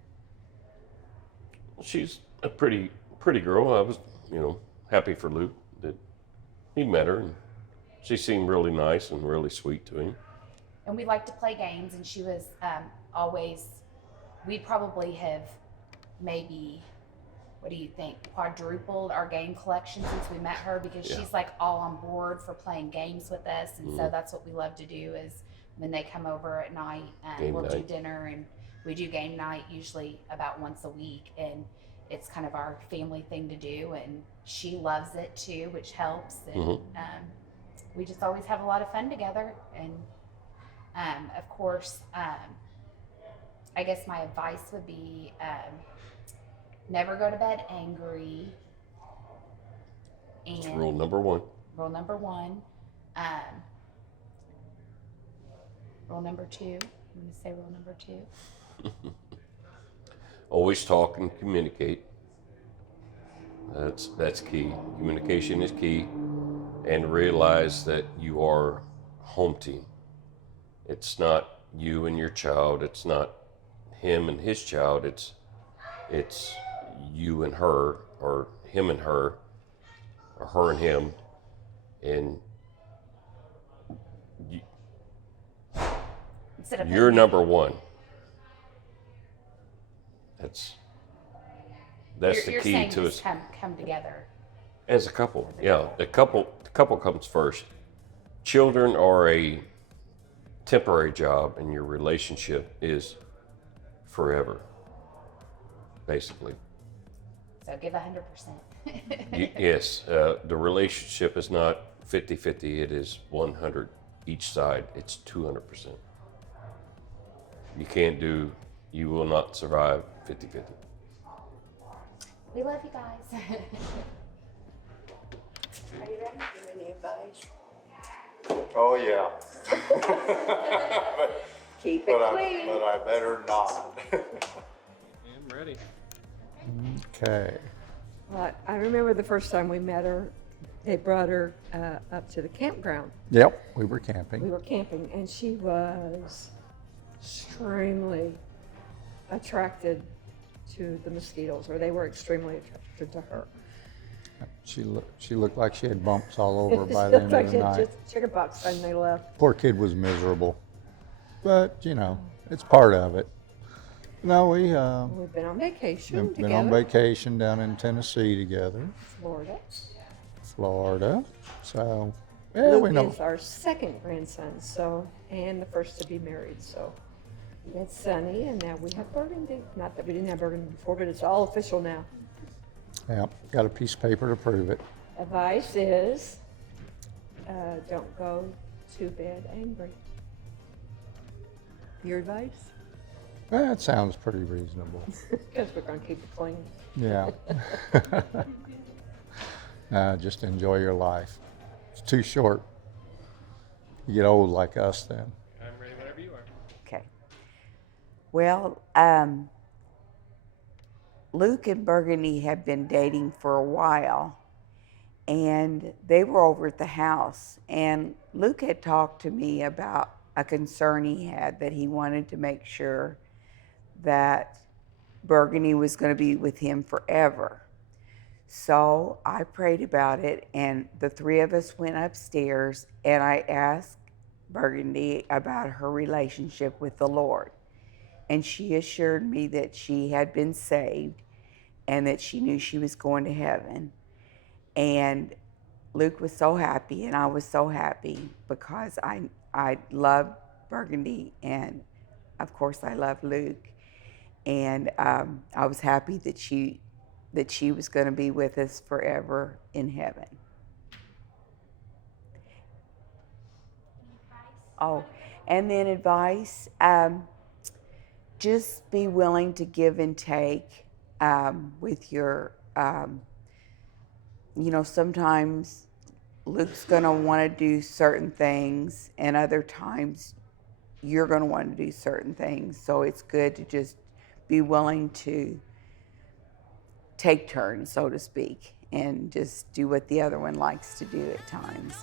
She's a pretty girl. I was, happy for Luke that he met her, and she seemed really nice and really sweet to him. And we like to play games, and she was always, we probably have maybe, what do you think, quadrupled our game collection since we met her, because she's like all on board for playing games with us. And so that's what we love to do is when they come over at night, we'll do dinner, and we do game night usually about once a week. And it's kind of our family thing to do. And she loves it too, which helps. And we just always have a lot of fun together. And of course, I guess my advice would be, never go to bed angry. It's rule number one. Rule number one. Rule number two. I'm going to say rule number two. Always talk and communicate. That's key. Communication is key. And realize that you are home team. It's not you and your child. It's not him and his child. It's you and her, or him and her, or her and him, and you're number one. That's the key to us. Come together as a couple. Yeah, the couple comes first. Children are a temporary job, and your relationship is forever, basically. So give 100%. Yes, the relationship is not 50-50, it is 100 each side. It's 200%. You will not survive 50-50. We love you guys. Are you ready? Any advice? Oh, yeah. Keep it clean. But I better not. I'm ready. Okay. Well, I remember the first time we met her, they brought her up to the campground. Yep, we were camping. We were camping, and she was extremely attracted to the mosquitoes, or they were extremely attracted to her. She looked like she had bumps all over by She the looked end like of she the had night. just chickenpox when they left. Poor kid was miserable, but it's part of it. No, We've been on vacation been together. on vacation down in Tennessee together, Florida. So, yeah, we Luke know. is our second grandson, and the first to be married. So it's Sunny, and now we have Bergundy. Not that we didn't have Bergundy before, but it's all official now. Yeah, got a piece of paper to prove it. Advice is, don't go to bed angry. Your advice? That sounds pretty reasonable. Because we're going to keep it clean. Yeah. Just enjoy your life. It's too short. You get old like us then. I'm ready whenever you are. Okay. Well, Luke and Bergundy have been dating for a while, and they were over at the house, and Luke had talked to me about a concern he had, that he wanted to make sure that Bergundy was going to be with him forever. So I prayed about it, and the three of us went upstairs, and I asked Bergundy about her relationship with the Lord. And she assured me that she had been saved and that she knew she was going to heaven. And Luke was so happy, and I was so happy, because I love Bergundy, and of course I love Luke. And I was happy that she was going to be with us forever in heaven. Oh, and then advice, just be willing to give and take with your, sometimes Luke's going to want to do certain things, and other times you're going to want to do certain things. So it's good to just be willing to take turns, so to speak, and just do what the other one likes to do at times.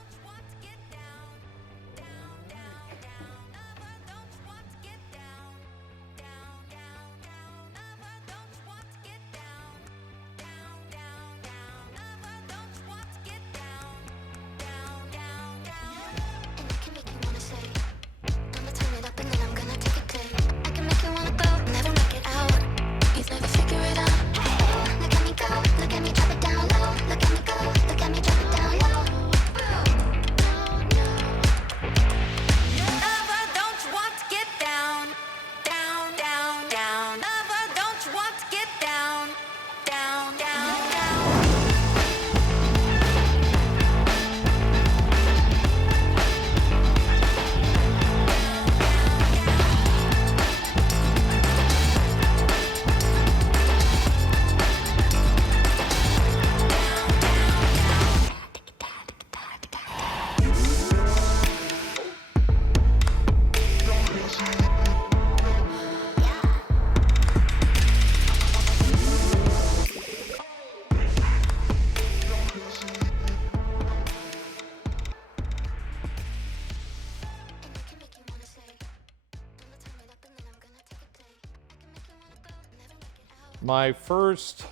My first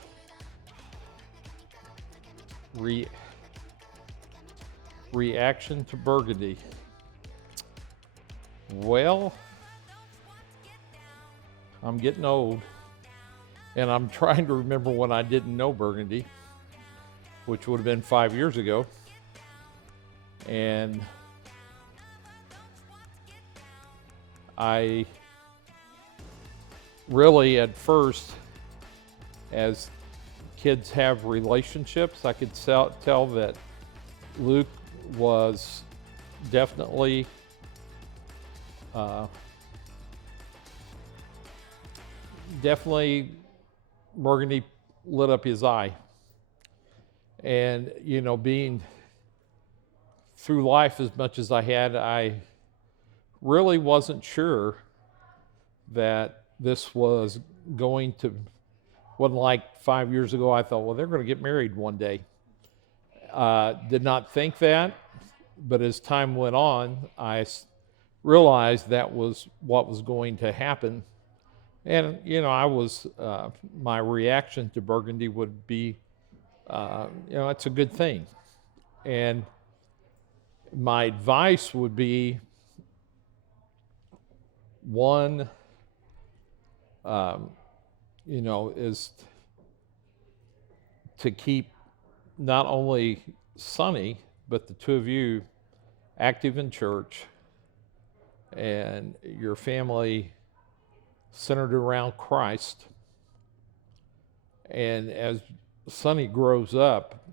reaction to Bergundy. Well, I'm getting old, and I'm trying to remember when I didn't know Bergundy, which would have been 5 years ago. And I really, at first, as kids have relationships, I could tell that Luke was definitely Bergundy lit up his eye. And, being through life as much as I had, I really wasn't sure that this was going to, wasn't like 5 years ago I thought, well, they're going to get married one day. Did not think that, but as time went on, I realized that was what was going to happen. And, I was, my reaction to Burgundy would be, it's a good thing. And my advice would be, one, is to keep not only Sonny, but the two of you active in church and your family centered around Christ. And as Sonny grows up,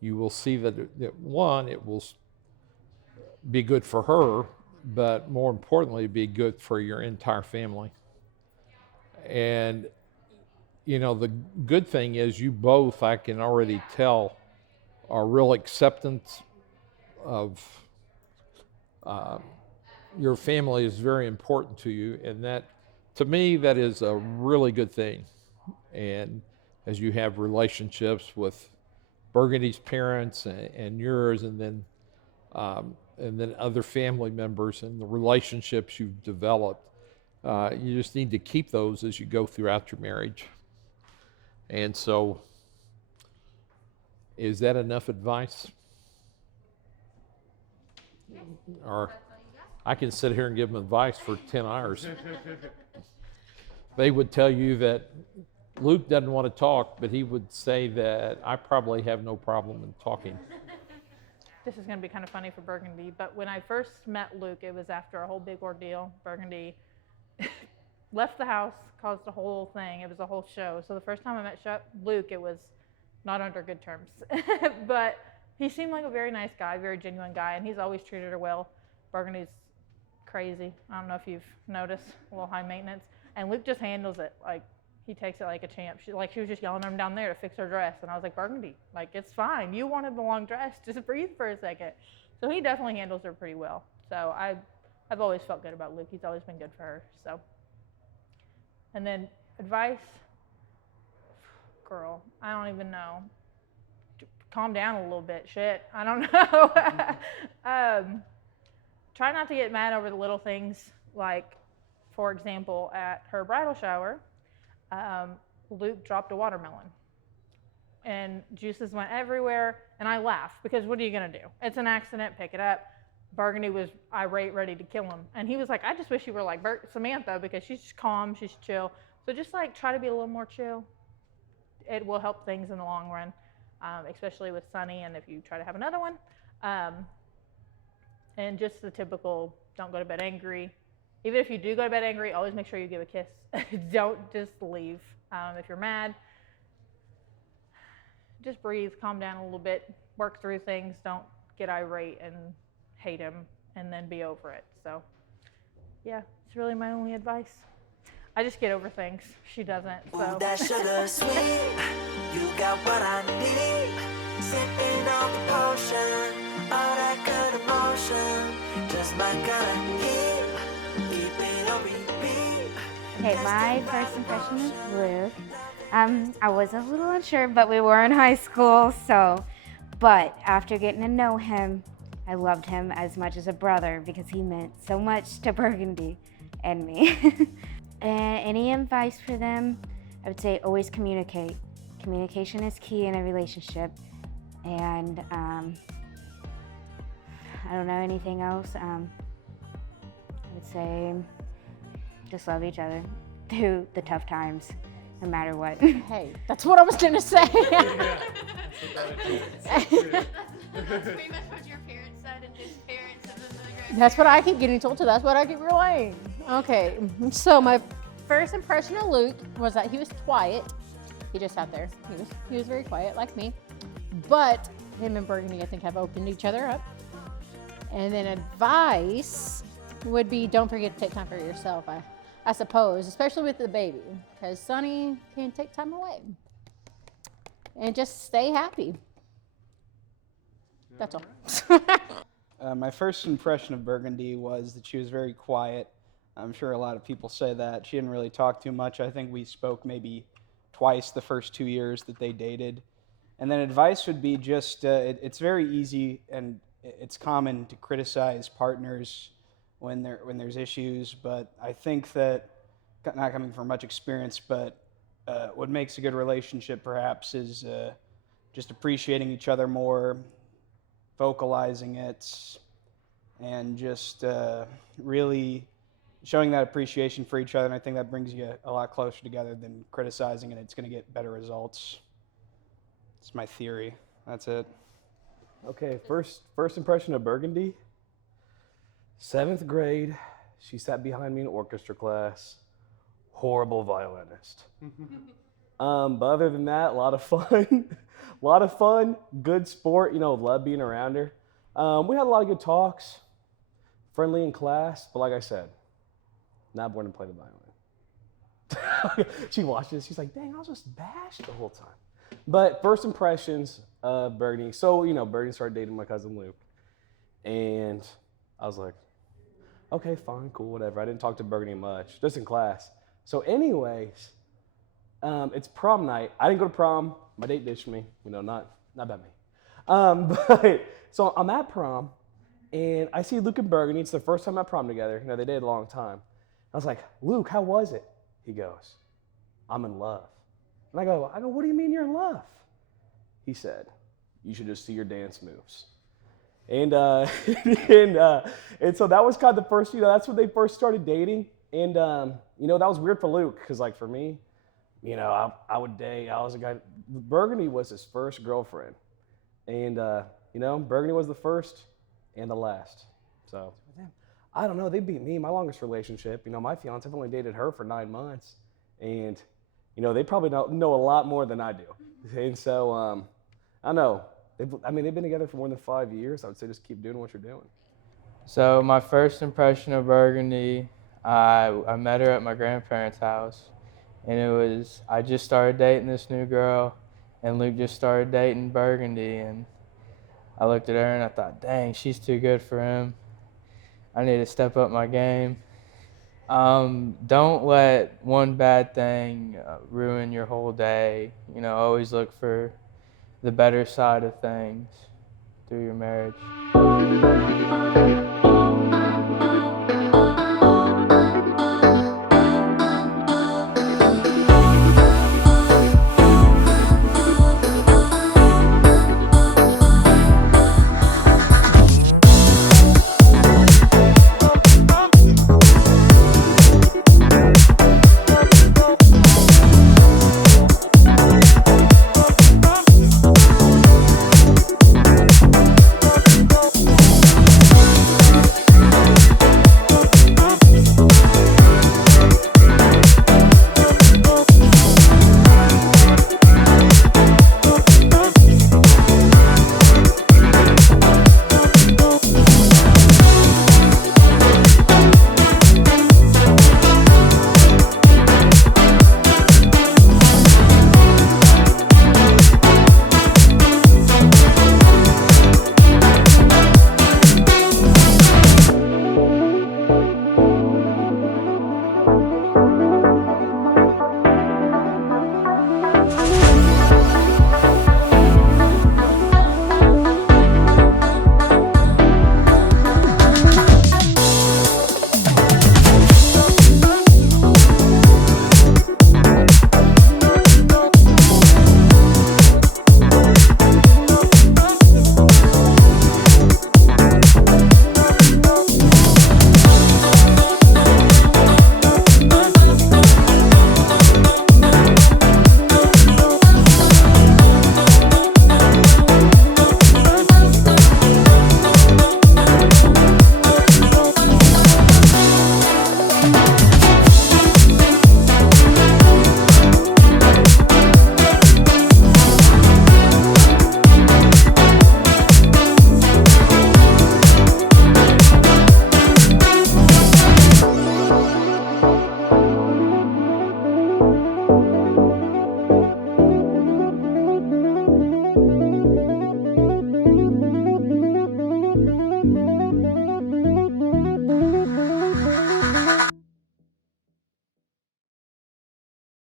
you will see that one, it will be good for her, but more importantly, be good for your entire family. And, the good thing is you both, I can already tell, are real acceptance of your family is very important to you. And that, to me, that is a really good thing. And as you have relationships with Burgundy's parents and yours, and then other family members and the relationships you've developed, you just need to keep those as you go throughout your marriage. And so, is that enough advice? Or I can sit here and give them advice for 10 hours. They would tell you that Luke doesn't want to talk, but he would say that I probably have no problem in talking. This is going to be kind of funny for Bergundy, but when I first met Luke, it was after a whole big ordeal. Bergundy left the house, caused a whole thing. It was a whole show. So the first time I met Luke, it was not under good terms. But he seemed like a very nice guy, very genuine guy, and he's always treated her well. Burgundy's crazy. I don't know if you've noticed, a little high maintenance. And Luke just handles it. Like, he takes it like a champ. She was just yelling at him down there to fix her dress. And I was like, Bergundy, it's fine. You wanted the long dress. Just breathe for a second. So he definitely handles her pretty well. So I've always felt good about Luke. He's always been good for her. So, and then advice, girl, I don't even know. Calm down a little bit. Shit, I don't know. Try not to get mad over the little things. Like, for example, at her bridal shower, Luke dropped a watermelon and juices went everywhere, and I laughed because what are you gonna do? It's an accident, pick it up. Burgundy was irate, ready to kill him, and he was like, I just wish you were like Samantha, because she's just calm, she's chill. So just try to be a little more chill. It will help things in the long run, especially with Sonny, and if you try to have another one. And just the typical, don't go to bed angry. Even if you do go to bed angry, always make sure you give a kiss. Don't just leave. If you're mad, just breathe, calm down a little bit, work through things. Don't get irate and hate him and then be over it. So, yeah, it's really my only advice. I just get over things. She doesn't. So. Ooh, that sugar sweet, you got what I need. Sipping on the potion, all that good emotion, just my kind of heat. Keep it on repeat. Okay, my first impression of Luke, I was a little unsure, but we were in high school, but after getting to know him, I loved him as much as a brother because he meant so much to Bergundy and me. And any advice for them, I would say always communicate. Communication is key in a relationship. And I don't know anything else. I would say just love each other through the tough times, no matter what. Hey, that's what I was gonna say. That's pretty much what your parents said and his parents and then the grandparents. That's what I keep getting told to. That's what I keep relaying. Okay, so my first impression of Luke was that he was quiet. He just sat there. He was very quiet, like me. But him and Bergundy, I think, have opened each other up. And then advice would be don't forget to take time for yourself, I suppose, especially with the baby, because Sonny can take time away. And just stay happy. That's all. My first impression of Bergundy was that she was very quiet. I'm sure a lot of people say that. She didn't really talk too much. I think we spoke maybe twice the first 2 years that they dated. And then advice would be just, it's very easy and it's common to criticize partners when there's issues, but I think that not coming from much experience, but what makes a good relationship perhaps is just appreciating each other more, vocalizing it, and just really showing that appreciation for each other. And I think that brings you a lot closer together than criticizing, and it's going to get better results. It's my theory. That's it. Okay, first impression of Bergundy. 7th grade, she sat behind me in orchestra class. Horrible violinist. But other than that, a lot of fun, good sport, love being around her. We had a lot of good talks, friendly in class, but like I said, not born to play the violin. She watched this, she's like, dang, I was just bashed the whole time. But first impressions of Bernie. So, Bernie started dating my cousin Luke. And I was like, okay, fine, cool, whatever. I didn't talk to Bernie much, just in class. So anyways, it's prom night. I didn't go to prom. My date ditched me. Not about me. But so I'm at prom, and I see Luke and Bergundy. It's the first time at prom together. They dated a long time. I was like, Luke, how was it? He goes, I'm in love. And I go, what do you mean you're in love? He said, you should just see your dance moves. And and so that was kind of the first, that's when they first started dating. And that was weird for Luke, because like for me, I would date. I was a guy. Bergundy was his first girlfriend, and Bergundy was the first and the last. So I don't know. They beat me. My longest relationship. My fiance, I've only dated her for 9 months, and they probably know a lot more than I do. And so I don't know. They've been together for more than 5 years. I would say just keep doing what you're doing. So my first impression of Bergundy, I met her at my grandparents' house, and I just started dating this new girl, and Luke just started dating Bergundy, and I looked at her and I thought, dang, she's too good for him. I need to step up my game. Don't let one bad thing ruin your whole day. Always look for the better side of things through your marriage.